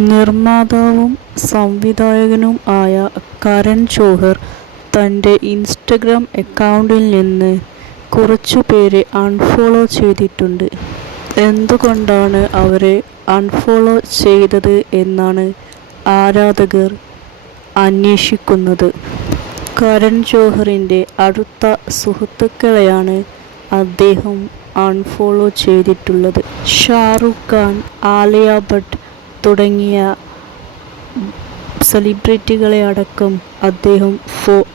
നിർമ്മാതാവും സംവിധായകനും ആയ കരൺ ജോഹർ തൻ്റെ ഇൻസ്റ്റഗ്രാം അക്കൗണ്ടിൽ നിന്ന് കുറച്ചുപേരെ അൺഫോളോ ചെയ്തിട്ടുണ്ട്. എന്തുകൊണ്ടാണ് അവരെ അൺഫോളോ ചെയ്തത് എന്നാണ് ആരാധകർ അന്വേഷിക്കുന്നത്. കരൺ ജോഹറിൻ്റെ അടുത്ത സുഹൃത്തുക്കളെയാണ് അദ്ദേഹം അൺഫോളോ ചെയ്തിട്ടുള്ളത്. ഷാറുഖ് ഖാൻ, ആലിയ ഭട്ട് തുടങ്ങിയ സെലിബ്രിറ്റികളെ അടക്കം അദ്ദേഹം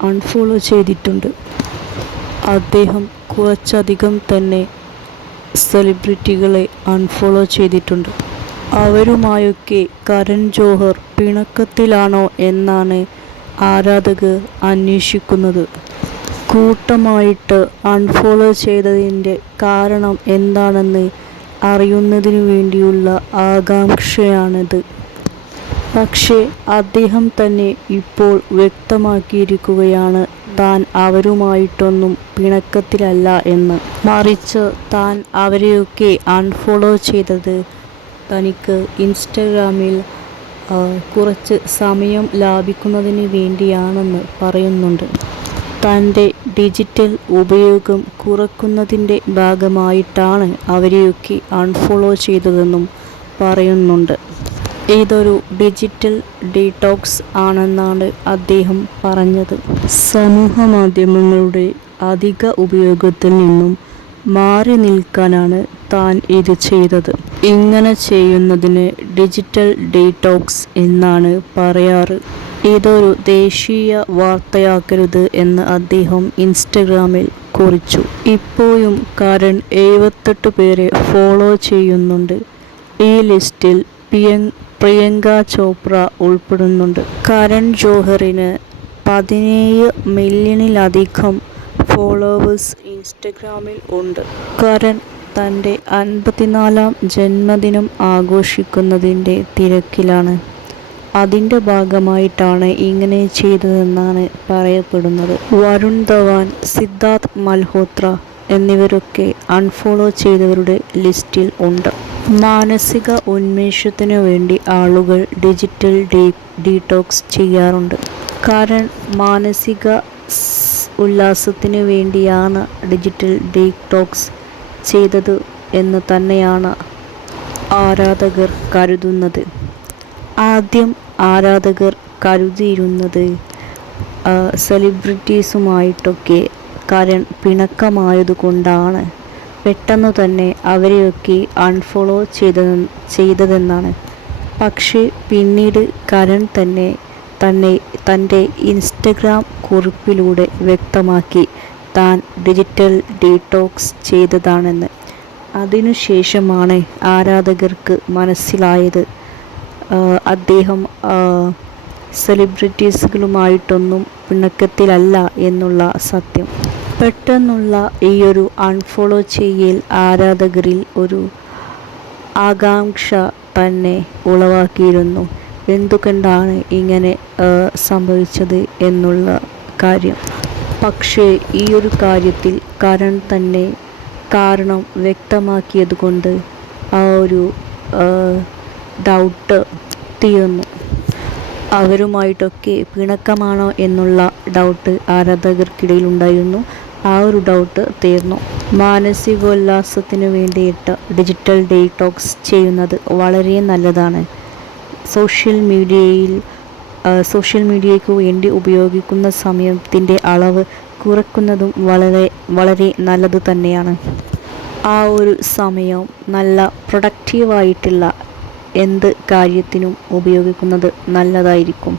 അൺഫോളോ ചെയ്തിട്ടുണ്ട്. അദ്ദേഹം കുറച്ചധികം തന്നെ സെലിബ്രിറ്റികളെ അൺഫോളോ ചെയ്തിട്ടുണ്ട്. അവരുമായൊക്കെ കരൺ ജോഹർ പിണക്കത്തിലാണോ എന്നാണ് ആരാധകർ അന്വേഷിക്കുന്നത്. കൂട്ടമായിട്ട് അൺഫോളോ ചെയ്തതിൻ്റെ കാരണം എന്താണെന്ന് അറിയുന്നതിനു വേണ്ടിയുള്ള ആകാംക്ഷയാണിത്. പക്ഷേ അദ്ദേഹം തന്നെ ഇപ്പോൾ വ്യക്തമാക്കിയിരിക്കുകയാണ് താൻ അവരുമായിട്ടൊന്നും പിണക്കത്തിലല്ല എന്ന്. മറിച്ച് താൻ അവരെയൊക്കെ അൺഫോളോ ചെയ്തത് തനിക്ക് ഇൻസ്റ്റഗ്രാമിൽ കുറച്ച് സമയം ലാഭിക്കുന്നതിന് വേണ്ടിയാണെന്ന് പറയുന്നുണ്ട്. തൻ്റെ ഡിജിറ്റൽ ഉപയോഗം കുറയ്ക്കുന്നതിൻ്റെ ഭാഗമായിട്ടാണ് അവരെയൊക്കെ അൺഫോളോ ചെയ്തതെന്നും പറയുന്നുണ്ട്. ഇതൊരു ഡിജിറ്റൽ ഡീടോക്സ് ആണെന്നാണ് അദ്ദേഹം പറഞ്ഞത്. സമൂഹ മാധ്യമങ്ങളുടെ അധിക ഉപയോഗത്തിൽ നിന്നും മാറി നിൽക്കാനാണ് താൻ ഇത് ചെയ്തത്. ഇങ്ങനെ ചെയ്യുന്നതിന് ഡിജിറ്റൽ ഡീടോക്സ് എന്നാണ് പറയാറ്. ഇതൊരു ദേശീയ വാർത്തയാക്കരുത് എന്ന് അദ്ദേഹം ഇൻസ്റ്റഗ്രാമിൽ കുറിച്ചു. ഇപ്പോഴും കരൺ 78 പേരെ ഫോളോ ചെയ്യുന്നുണ്ട്. ഈ ലിസ്റ്റിൽ പ്രിയങ്ക ചോപ്ര ഉൾപ്പെടുന്നുണ്ട്. കരൺ ജോഹറിന് 17 മില്യണിലധികം ഫോളോവേഴ്സ് ഇൻസ്റ്റഗ്രാമിൽ ഉണ്ട്. കരൺ തൻ്റെ 54ാം ജന്മദിനം ആഘോഷിക്കുന്നതിൻ്റെ തിരക്കിലാണ്. അതിൻ്റെ ഭാഗമായിട്ടാണ് ഇങ്ങനെ ചെയ്തതെന്നാണ് പറയപ്പെടുന്നത്. വരുൺ ധവാൻ, സിദ്ധാർത്ഥ് മൽഹോത്ര എന്നിവരൊക്കെ അൺഫോളോ ചെയ്തവരുടെ ലിസ്റ്റിൽ ഉണ്ട്. മാനസിക ഉന്മേഷത്തിനു വേണ്ടി ആളുകൾ ഡിജിറ്റൽ ഡീടോക്സ് ചെയ്യാറുണ്ട്. കരൺ മാനസിക ഉല്ലാസത്തിനു വേണ്ടിയാണ് ഡിജിറ്റൽ ഡീടോക്സ് ചെയ്തത് എന്ന് തന്നെയാണ് ആരാധകർ കരുതുന്നത്. ആദ്യം ആരാധകർ കരുതിയിരുന്നത് സെലിബ്രിറ്റീസുമായിട്ടൊക്കെ കരൺ പിണക്കമായതുകൊണ്ടാണ് പെട്ടെന്ന് തന്നെ അവരെയൊക്കെ അൺഫോളോ ചെയ്തതെന്നാണ്. പക്ഷേ പിന്നീട് കരൺ തന്നെ തൻ്റെ ഇൻസ്റ്റഗ്രാം കുറിപ്പിലൂടെ വ്യക്തമാക്കി താൻ ഡിജിറ്റൽ ഡീടോക്സ് ചെയ്തതാണെന്ന്. അതിനുശേഷമാണ് ആരാധകർക്ക് മനസ്സിലായത് അദ്ദേഹം സെലിബ്രിറ്റീസുകളുമായിട്ടൊന്നും പിണക്കത്തിലല്ല എന്നുള്ള സത്യം. പെട്ടെന്നുള്ള ഈയൊരു അൺഫോളോ ചെയ്യൽ ആരാധകരിൽ ഒരു ആകാംക്ഷ തന്നെ ഉളവാക്കിയിരുന്നു. എന്തുകൊണ്ടാണ് ഇങ്ങനെ സംഭവിച്ചത് എന്നുള്ള കാര്യം. പക്ഷേ ഈയൊരു കാര്യത്തിൽ കരൺ തന്നെ കാരണം വ്യക്തമാക്കിയതുകൊണ്ട് ആ ഒരു ഡൗട്ട് തീർന്നു. അവരുമായിട്ടൊക്കെ പിണക്കമാണോ എന്നുള്ള ഡൗട്ട് ആരാധകർക്കിടയിൽ ഉണ്ടായിരുന്നു. ആ ഒരു ഡൗട്ട് തീർന്നു. മാനസികോല്ലാസത്തിന് വേണ്ടിയിട്ട് ഡിജിറ്റൽ ഡീടോക്സ് ചെയ്യുന്നത് വളരെ നല്ലതാണ്. സോഷ്യൽ മീഡിയയ്ക്ക് വേണ്ടി ഉപയോഗിക്കുന്ന സമയത്തിൻ്റെ അളവ് കുറയ്ക്കുന്നതും വളരെ നല്ലത് തന്നെയാണ്. ആ ഒരു സമയം നല്ല പ്രൊഡക്റ്റീവായിട്ടുള്ള എന്ത് കാര്യത്തിനും ഉപയോഗിക്കുന്നത് നല്ലതായിരിക്കും.